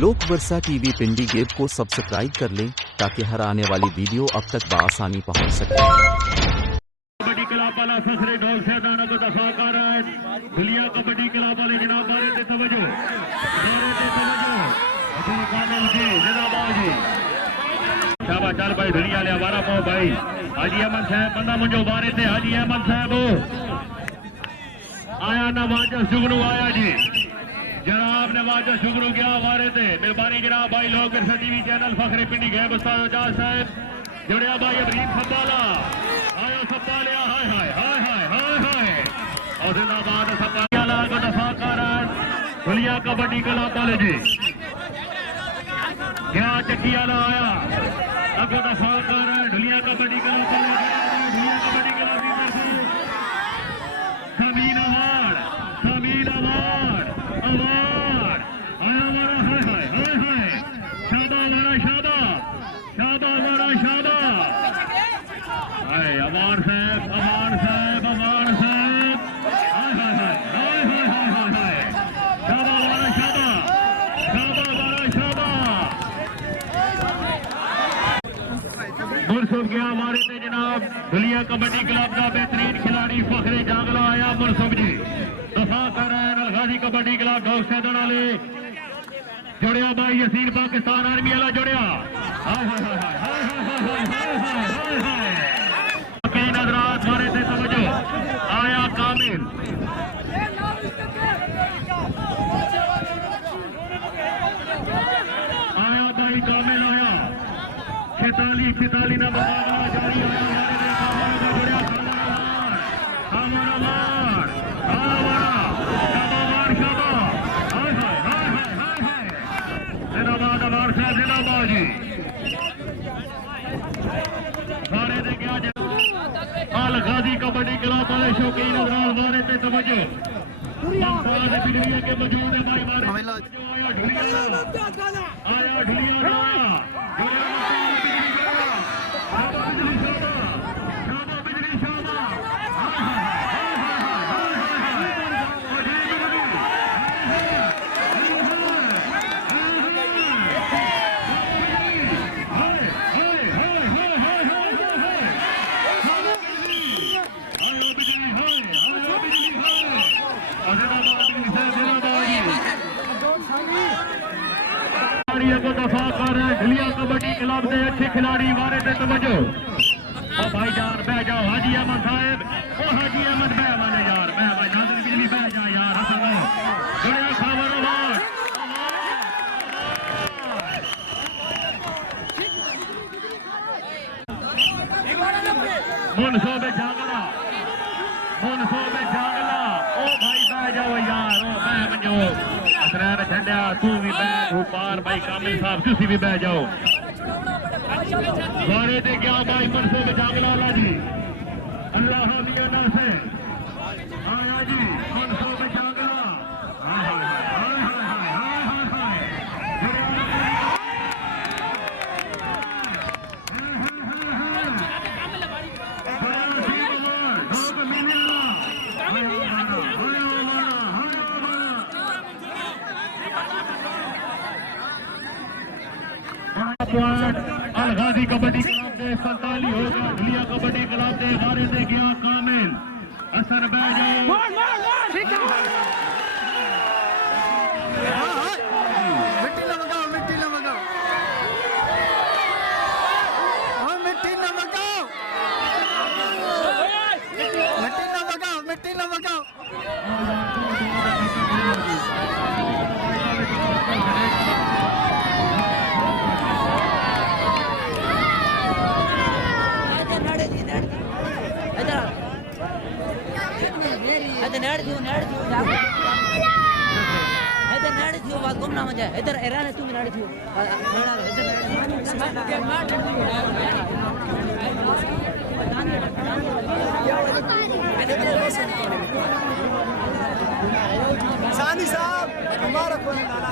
लोक वर्षा टीवी पिंडी गेब को सब्सक्राइब कर लें ताकि हर आने वाली वीडियो अब तक बआसानी पहुंच सके। कबड्डी क्लब वाला फखरे ढोल से दाना को दफा कर रहा है। दुनिया कबड्डी क्लब वाले जनाब बारे से तवज्जो जिंदाबाद जी। शाबाश चल भाई दुनिया ले हमारा पाओ भाई हाजी अहमद साहब बंदा मुझे बारे थे हाजी अहमद साहब आया नवाजा शुगनू आया जी जनाब नवाजा शुगनू क्या हमारे थे मेहरबानी जनाब भाई लोग टीवी चैनल फखरे पिंडी गए उस्ताद आजाद साहब जुड़िया भाई अबरीन सब्बाला आया सब्बालिया हाय हाय हाय हाय हाय हाय और जिंदाबाद सब्बालिया को दफा कर दुनिया कबड्डी क्लब वाले जी क्या चकिया आया अब दफा कर दुनिया कबड्डी क्लब वाले दुनिया कबड्डी क्लब की तरफ से समीन अवार्ड अवार्ड आया हमारा हाय हाय हाय हाय शाबा हमारा शाबा हमारा शाबा हाय अवार्ड साहब हाय हाय हाय हाय हाय हाय हाय शाबा हमारा शाबा मुनसुब गया हमारे थे जनाब दुनिया कबड्डी क्लब का बेहतरीन खिलाड़ी फखरे जांगला आया मुनसुब जी दफा कर रहे हैं अलगाजी कबड्डी क्लब ढोक सैदन वाले जुड़िया भाई यसीन पाकिस्तान आर्मी वाला जुड़िया हाय हाय हाय हाय हाय हाय हाय कई नजरात हमारे थे समझो आया कामिल आया भाई कामिल आया 46 नंबर जारी आया गाजी कबड्डी क्लब वाले शौकीन नजरान हमारे पे तवज्जो के मौजूद है भाई हमारे आया ढुलिया को दफा कर रहे हैं ढुलिया कबड्डी क्लब के अच्छे खिलाड़ी वारे थे तवज्जो और भाईजान बह जाओ हाजी अहमद साहब ओ हाजी अहमद बह वाले यार बह भाई नाज़िर बिजली बह जा यार हसन जुड़िया खबर आवाज मुनसुब जांगला ओ भाई बह जाओ यार ओ बह मंजो असरैन झंडिया तू भी बह पार भाई कामिल साहब तुसी भी बह जाओ बारे ते क्या भाई मुनसुब जांगला वाला जी अल्लाह दिया ना से आया जी मुनसुब जांगला हाय हाय हाय हाय अलगाजी कबड्डी क्लब के 47 होगा ढुलिया कबड्डी क्लब के हारे से गया कामिल असर बह जाए मिट्टी न मंगाओ बात गुम ना हो जाए इधर ईरान तू नाड़ी थियो सानी साहब हमारा कोई नाना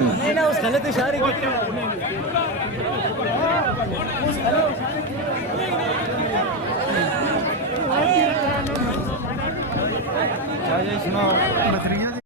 नहीं ना उस गलत इशारे की सुनो